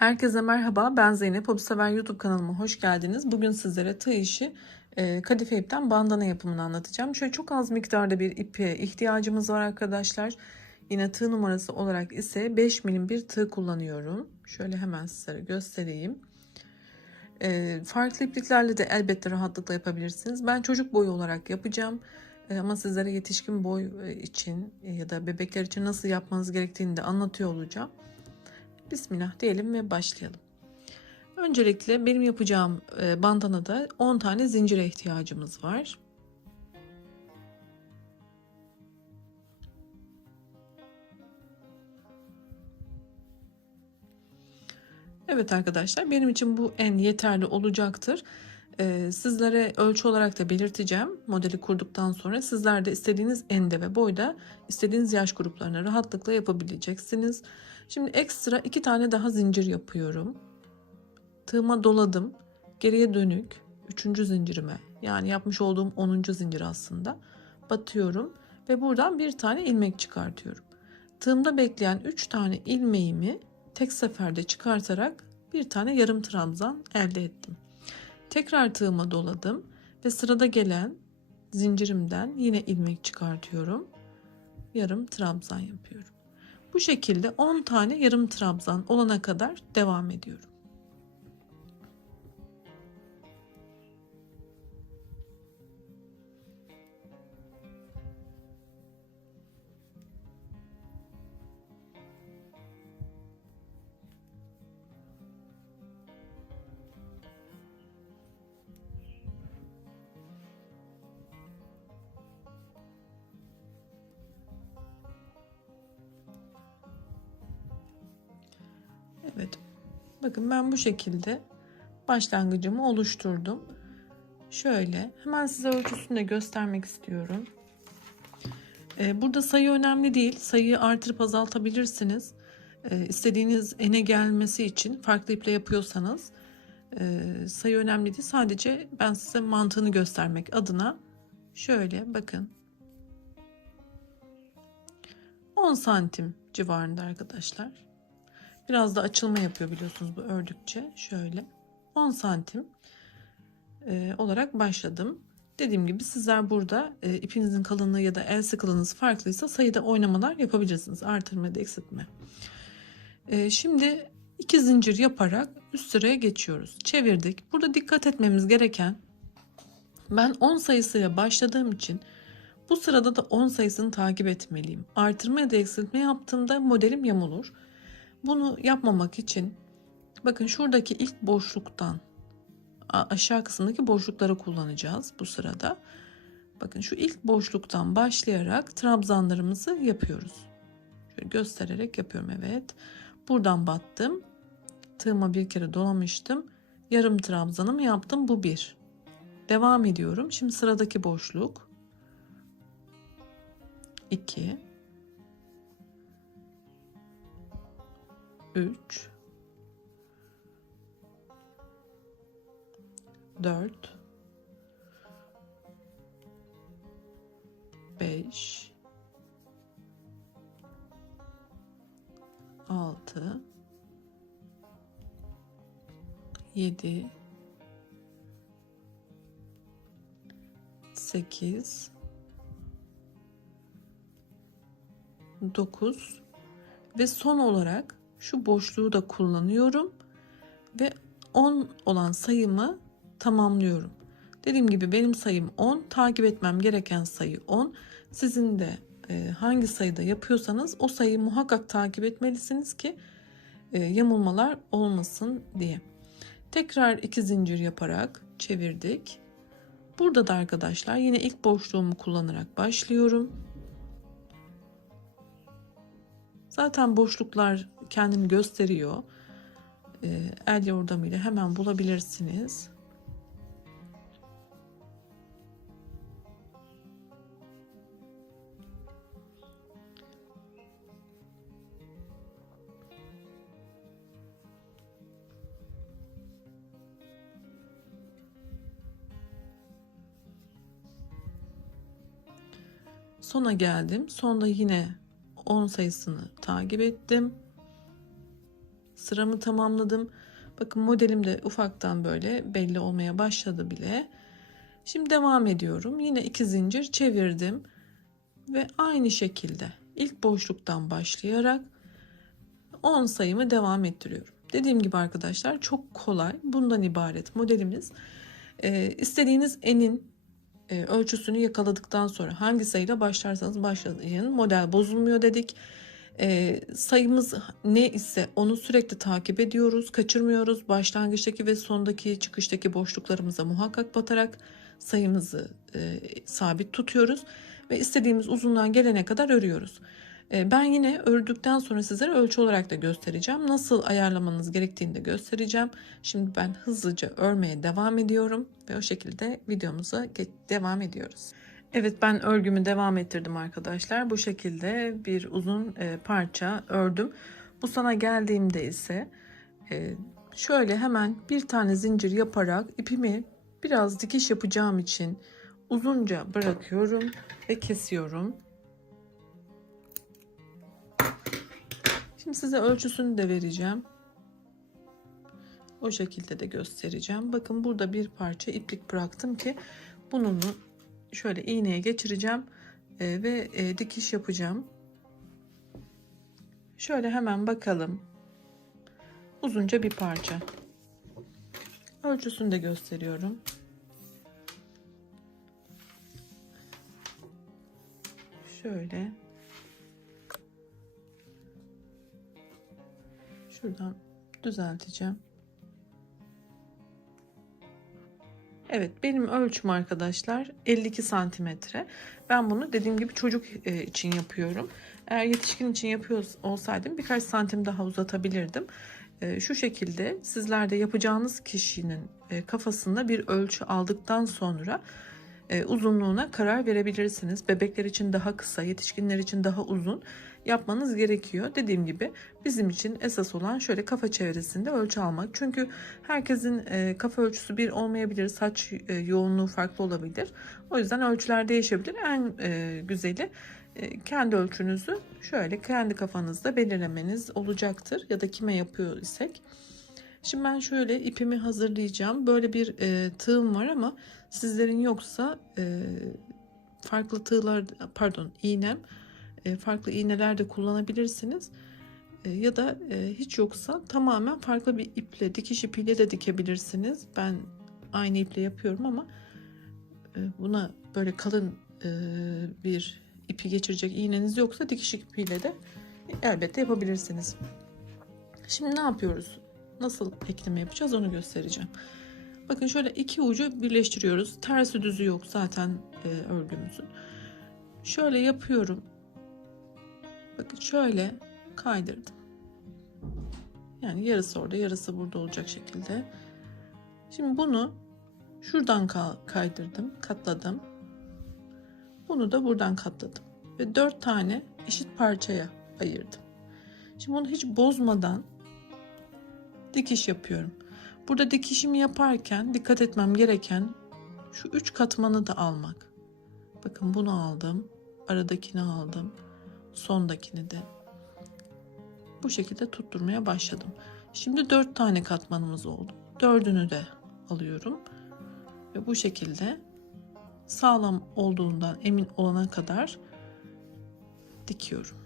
Herkese merhaba, ben Zeynep. Hobisever YouTube kanalıma hoş geldiniz. Bugün sizlere tığ işi kadife ipten bandana yapımını anlatacağım. Şöyle çok az miktarda bir ipe ihtiyacımız var arkadaşlar. Yine tığ numarası olarak ise 5 milim bir tığ kullanıyorum. Şöyle hemen sizlere göstereyim. Farklı ipliklerle de elbette rahatlıkla yapabilirsiniz. Ben çocuk boyu olarak yapacağım. Ama sizlere yetişkin boy için ya da bebekler için nasıl yapmanız gerektiğini de anlatıyor olacağım. Bismillah diyelim ve başlayalım. Öncelikle benim yapacağım bandanada 10 tane zincire ihtiyacımız var. Evet arkadaşlar, benim için bu en yeterli olacaktır. Sizlere ölçü olarak da belirteceğim. Modeli kurduktan sonra sizler de istediğiniz ende ve boyda istediğiniz yaş gruplarına rahatlıkla yapabileceksiniz. Şimdi ekstra 2 tane daha zincir yapıyorum. Tığıma doladım. Geriye dönük 3. zincirime, yani yapmış olduğum 10. zincir aslında, batıyorum ve buradan bir tane ilmek çıkartıyorum. Tığımda bekleyen 3 tane ilmeğimi tek seferde çıkartarak bir tane yarım trabzan elde ettim. Tekrar tığıma doladım ve sırada gelen zincirimden yine ilmek çıkartıyorum. Yarım trabzan yapıyorum. Bu şekilde 10 tane yarım trabzan olana kadar devam ediyorum. Evet, bakın ben bu şekilde başlangıcımı oluşturdum. Şöyle hemen size ölçüsünü de göstermek istiyorum. Burada sayı önemli değil. Sayıyı artırıp azaltabilirsiniz. İstediğiniz ene gelmesi için farklı iple yapıyorsanız sayı önemli değil. Sadece ben size mantığını göstermek adına şöyle bakın. 10 santim civarında arkadaşlar. Biraz da açılma yapıyor biliyorsunuz bu ördükçe. Şöyle 10 santim olarak başladım. Dediğim gibi sizler burada ipinizin kalınlığı ya da el sıkılığınız farklıysa sayıda oynamalar yapabilirsiniz. Artırma ya da eksiltme. Şimdi 2 zincir yaparak üst sıraya geçiyoruz. Çevirdik. Burada dikkat etmemiz gereken, ben 10 sayısıyla başladığım için bu sırada da 10 sayısını takip etmeliyim. Artırma ya da eksiltme yaptığımda modelim yamulur. Bunu yapmamak için bakın şuradaki ilk boşluktan aşağı kısımdaki boşlukları kullanacağız bu sırada. Bakın şu ilk boşluktan başlayarak trabzanlarımızı yapıyoruz. Şöyle göstererek yapıyorum. Evet. Buradan battım. Tığıma bir kere dolamıştım. Yarım trabzanımı yaptım. Bu bir. Devam ediyorum. Şimdi sıradaki boşluk. 2 3 4 5 6 7 8 9 ve son olarak şu boşluğu da kullanıyorum ve 10 olan sayımı tamamlıyorum. Dediğim gibi benim sayım 10, takip etmem gereken sayı 10. Sizin de hangi sayıda yapıyorsanız o sayıyı muhakkak takip etmelisiniz ki yamulmalar olmasın diye. Tekrar 2 zincir yaparak çevirdik. Burada da arkadaşlar yine ilk boşluğumu kullanarak başlıyorum. Zaten boşluklar kendini gösteriyor. El yordamıyla hemen bulabilirsiniz. Sona geldim. Sonda yine 10 sayısını takip ettim. sıramı tamamladım. Bakın modelim de ufaktan böyle belli olmaya başladı bile. Şimdi devam ediyorum. Yine 2 zincir çevirdim ve aynı şekilde ilk boşluktan başlayarak 10 sayımı devam ettiriyorum. Dediğim gibi arkadaşlar çok kolay. Bundan ibaret modelimiz. İstediğiniz enin ölçüsünü yakaladıktan sonra hangi sayıyla başlarsanız başlayın. Model bozulmuyor dedik. Sayımız ne ise onu sürekli takip ediyoruz. Kaçırmıyoruz. Başlangıçtaki ve sondaki çıkıştaki boşluklarımıza muhakkak batarak sayımızı sabit tutuyoruz. Ve istediğimiz uzunluğa gelene kadar örüyoruz. Ben yine ördükten sonra sizlere ölçü olarak da göstereceğim. Nasıl ayarlamanız gerektiğini de göstereceğim. Şimdi ben hızlıca örmeye devam ediyorum ve o şekilde videomuza devam ediyoruz. Evet, ben örgümü devam ettirdim arkadaşlar. Bu şekilde bir uzun parça ördüm. Bu sana geldiğimde ise şöyle hemen bir tane zincir yaparak ipimi biraz dikiş yapacağım için uzunca bırakıyorum ve kesiyorum. Şimdi size ölçüsünü de vereceğim. O şekilde de göstereceğim. Bakın burada bir parça iplik bıraktım ki bunu şöyle iğneye geçireceğim ve dikiş yapacağım. Şöyle hemen bakalım. Uzunca bir parça. Ölçüsünü de gösteriyorum. Şöyle. Şuradan düzelteceğim. Evet, benim ölçüm arkadaşlar 52 santimetre. Ben bunu dediğim gibi çocuk için yapıyorum. Eğer yetişkin için yapıyor olsaydım birkaç santim daha uzatabilirdim. Şu şekilde sizler de yapacağınız kişinin kafasında bir ölçü aldıktan sonra uzunluğuna karar verebilirsiniz. Bebekler için daha kısa, yetişkinler için daha uzun yapmanız gerekiyor. Dediğim gibi bizim için esas olan şöyle kafa çevresinde ölçü almak. Çünkü herkesin kafa ölçüsü bir olmayabilir, saç yoğunluğu farklı olabilir. O yüzden ölçüler değişebilir. En güzeli kendi ölçünüzü şöyle kendi kafanızda belirlemeniz olacaktır. Ya da kime yapıyor isek. Şimdi ben şöyle ipimi hazırlayacağım. Böyle bir tığım var ama sizlerin yoksa farklı tığlar, pardon, iğnem, farklı iğneler de kullanabilirsiniz. Ya da hiç yoksa tamamen farklı bir iple, dikiş ipiyle de dikebilirsiniz. Ben aynı iple yapıyorum ama buna böyle kalın bir ipi geçirecek iğneniz yoksa dikiş ipiyle de elbette yapabilirsiniz. Şimdi ne yapıyoruz? Nasıl ekleme yapacağız onu göstereceğim. Bakın şöyle iki ucu birleştiriyoruz. Tersi düzü yok zaten örgümüzün. Şöyle yapıyorum. Bakın şöyle kaydırdım. Yani yarısı orada, yarısı burada olacak şekilde. Şimdi bunu şuradan kaydırdım, katladım. Bunu da buradan katladım. Ve 4 tane eşit parçaya ayırdım. Şimdi bunu hiç bozmadan dikiş yapıyorum. Burada dikişimi yaparken dikkat etmem gereken şu 3 katmanı da almak. Bakın bunu aldım. Aradakini aldım. Sondakini de. Bu şekilde tutturmaya başladım. Şimdi 4 tane katmanımız oldu. 4'ünü de alıyorum. Ve bu şekilde sağlam olduğundan emin olana kadar dikiyorum.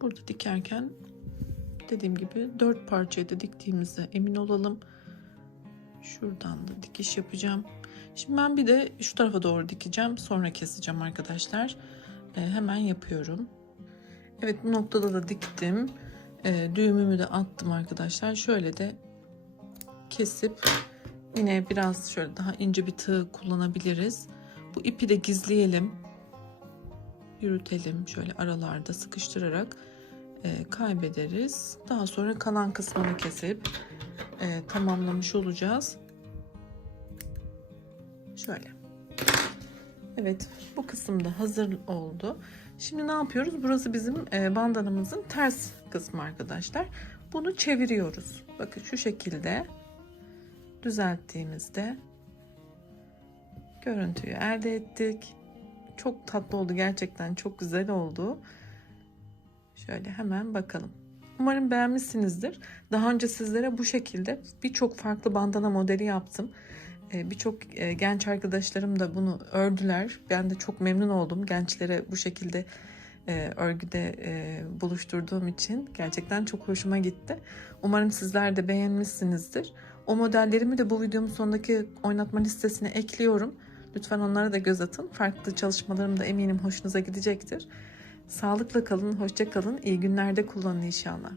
Burada dikerken dediğim gibi 4 parçayı da diktiğimize emin olalım. Şuradan da dikiş yapacağım. Şimdi ben bir de şu tarafa doğru dikeceğim. Sonra keseceğim arkadaşlar. Hemen yapıyorum. Evet, bu noktada da diktim. Düğümümü de attım arkadaşlar. Şöyle de kesip yine biraz şöyle daha ince bir tığ kullanabiliriz. Bu ipi de gizleyelim. Yürütelim şöyle aralarda sıkıştırarak kaybederiz. Daha sonra kalan kısmını kesip tamamlamış olacağız. Şöyle. Evet, bu kısım da hazır oldu. Şimdi ne yapıyoruz? Burası bizim bandanamızın ters kısmı arkadaşlar. Bunu çeviriyoruz. Bakın şu şekilde düzelttiğimizde görüntüyü elde ettik. Çok tatlı oldu, gerçekten çok güzel oldu. Şöyle hemen bakalım. Umarım beğenmişsinizdir. Daha önce sizlere bu şekilde birçok farklı bandana modeli yaptım. Birçok genç arkadaşlarım da bunu ördüler. Ben de çok memnun oldum. Gençlere bu şekilde örgüde buluşturduğum için gerçekten çok hoşuma gitti. Umarım sizler de beğenmişsinizdir. O modellerimi de bu videomun sonundaki oynatma listesine ekliyorum. Lütfen onlara da göz atın. Farklı çalışmalarım da eminim hoşunuza gidecektir. Sağlıkla kalın, hoşça kalın. İyi günlerde kullanın inşallah.